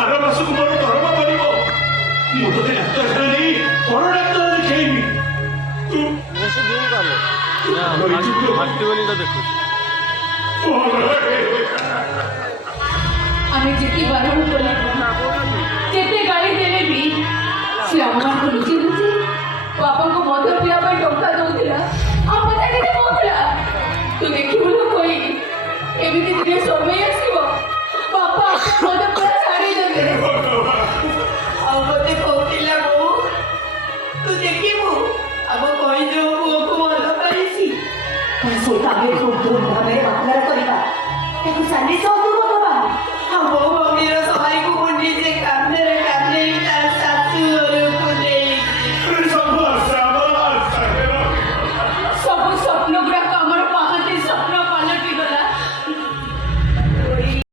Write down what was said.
are mask मोर दरमा पड़ो मुझे डाक्तरखाना नहीं बड़ डाक्तर देखी तू আমি যেতে বারণ করলাম যেতে গাড়ি দেবে ବି ସେ ଆମମାନଙ୍କୁ ଲୁଚି ଲୁଚି ବାପାଙ୍କୁ ମଦ ପିଇବା ପାଇଁ ଟଙ୍କା ଦଉଥିଲା ଆମ କଥା କେତେ କହୁଥିଲା ତୁ ଦେଖିବୁ ଲୋକ ଏମିତି ଦିନେ ସମୟ